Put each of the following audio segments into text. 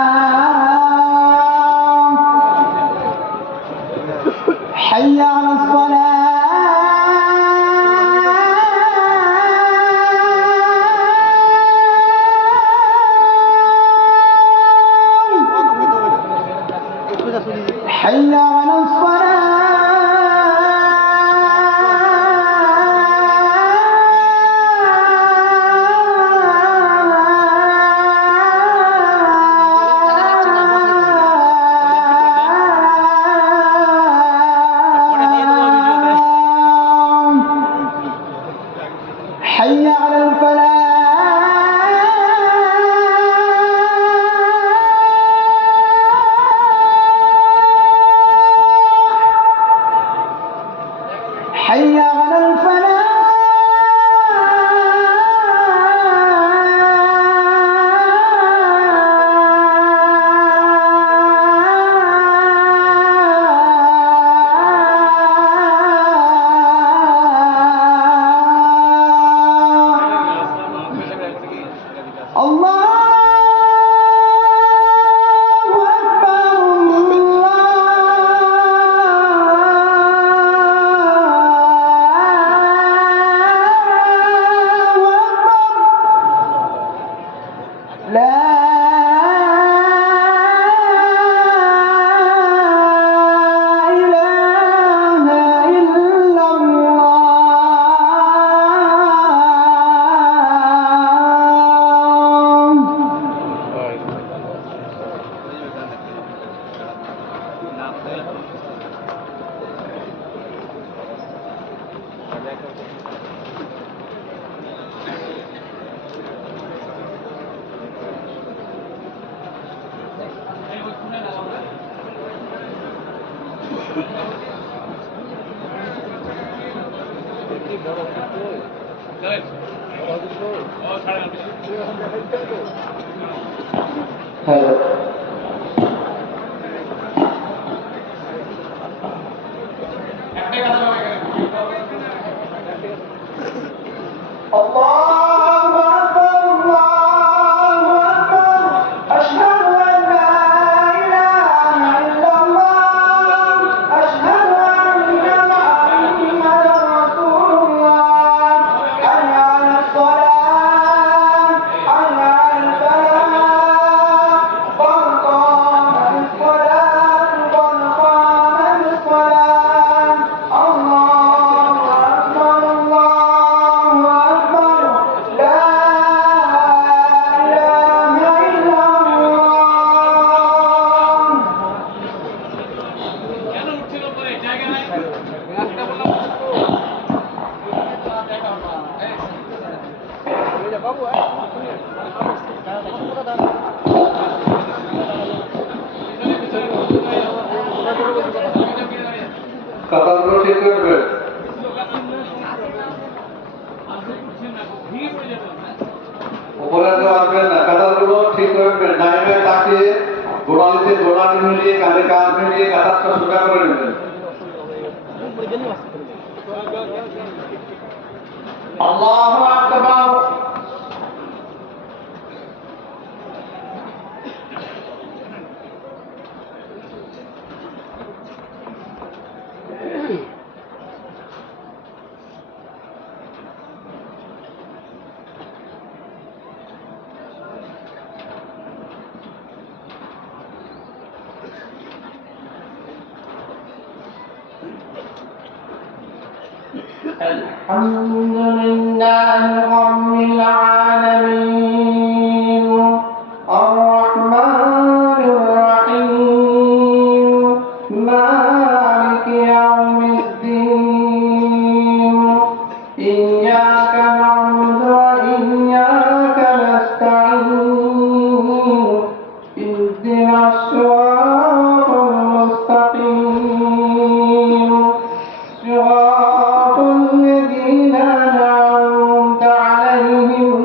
حي على الصلاة حي على الصلاة حي على الفلاح حي على الفلاح الله কাতারগুলো ঠিক করবেন। উপরে তো আসবেন না, কাতারগুলো ঠিক করবেন। নাইমে তাকে গোড়ালিতে গোড়ালি মিলিয়ে কাঁধে কাঁধ মিলিয়ে কাতারটা সোজা করে নেবেন। আল্লাহু আকবার। الحمد لله رب العالمين الرحمن الرحيم مالك يوم الدين إياك نعبد وإياك نستعين اهدنا الصراط المستقيم صراط الذين أنعمت عليهم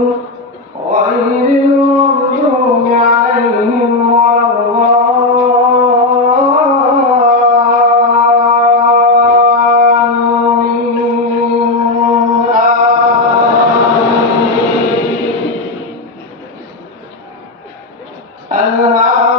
غير المغضوب عليهم ولا الضالين.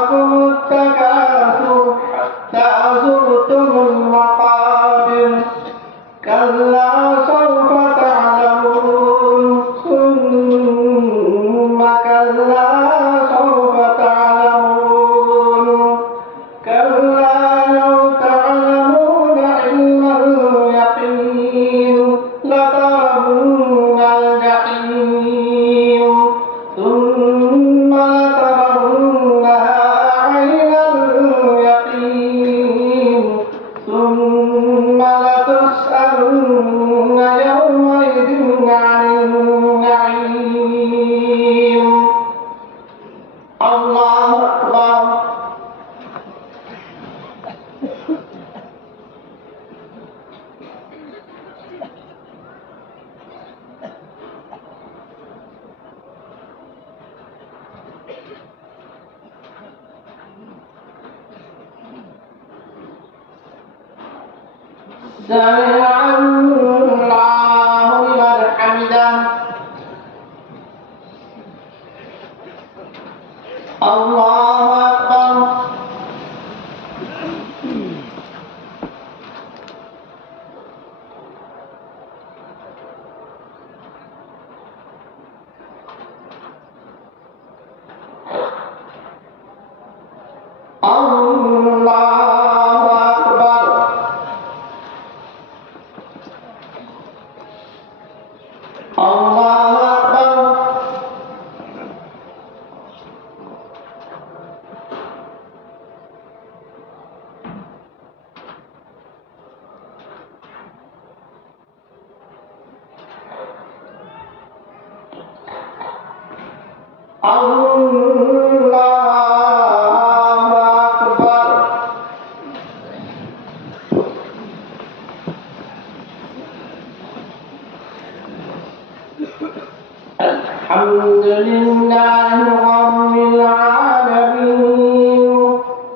سمع الله لمن حمده الله أكبر الله أكبر الله أكبر الله أكبر الحمد لله رب العالمين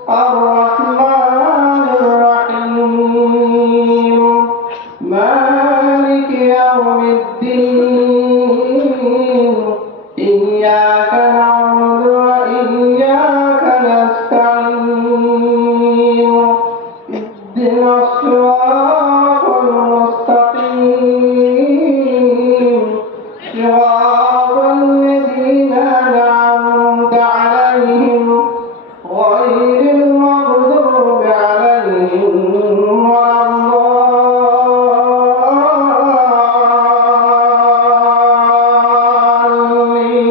الرحمن الرحيم مالك يوم الدين إياك نعبد وإياك نستعين اهدنا الصراط المستقيم صراط الذين أنعمت عليهم غير المغضوب عليهم ولا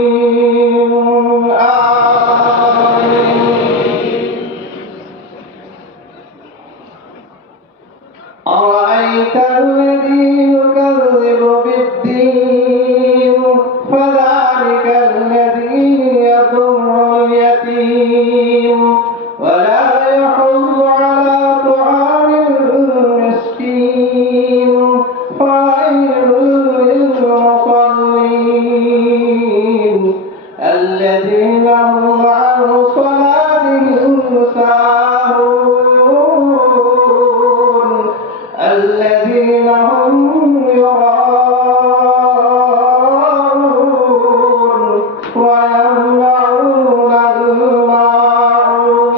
الضالين آمين أرأيت الذي يكذب بالدين فذلك الذي يضر اليتيم ولا يحض على طعام المسكين فويل للمصلين الذين هم عن صلاتهم ساهون الذين هم يراءون ويمنعون الماعون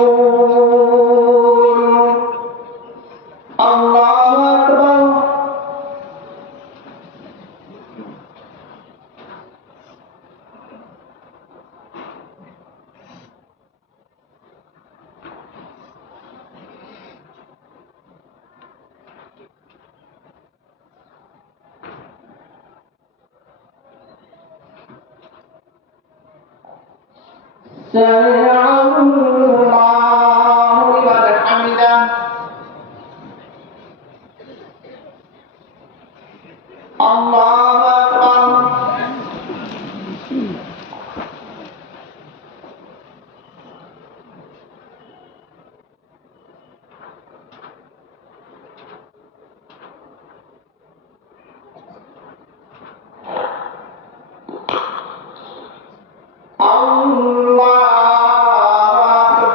الله أكبر سمع الله لمن حمده الله أكبر الله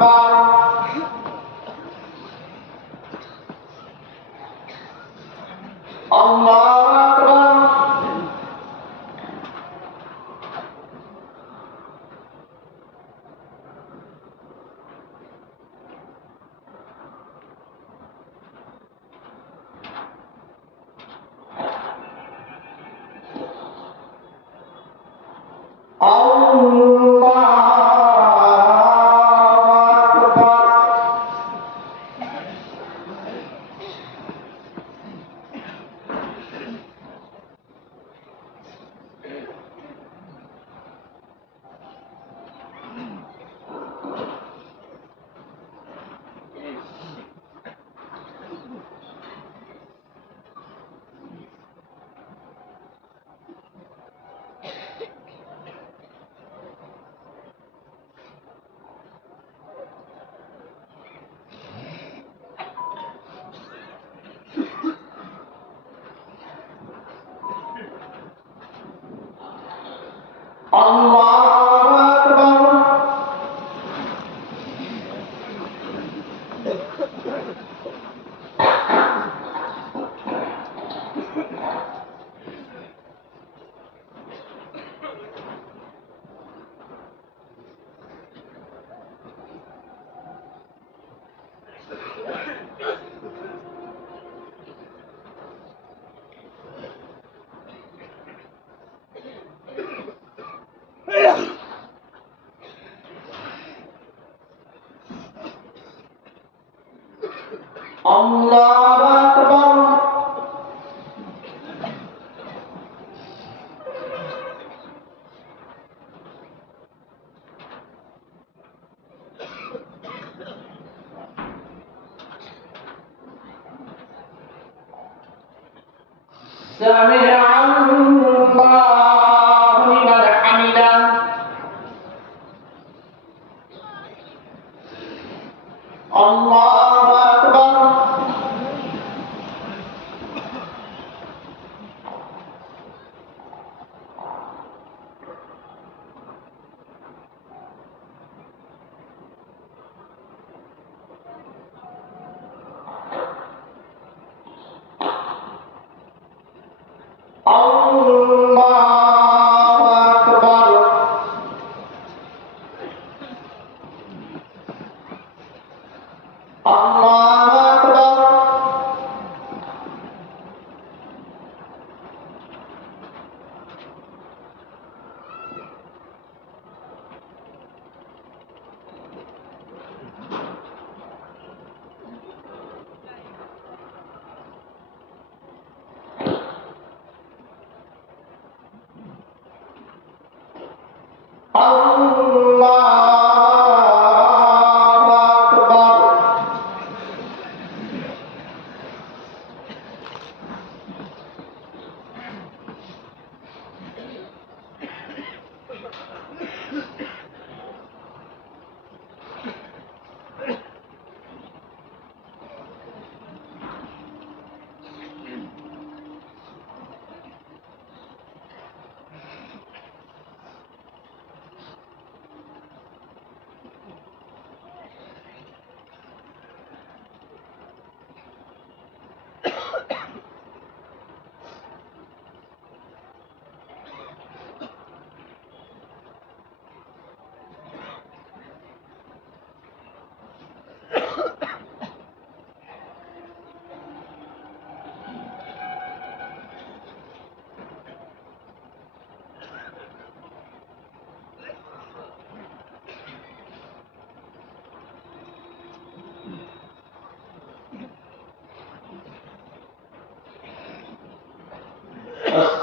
আল্লাহু আকবার سمع الله لمن حمده الله أكبر الله أكبر الله أكبر الله أكبر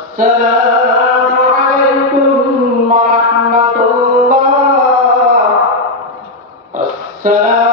السلام عليكم ورحمة الله السلام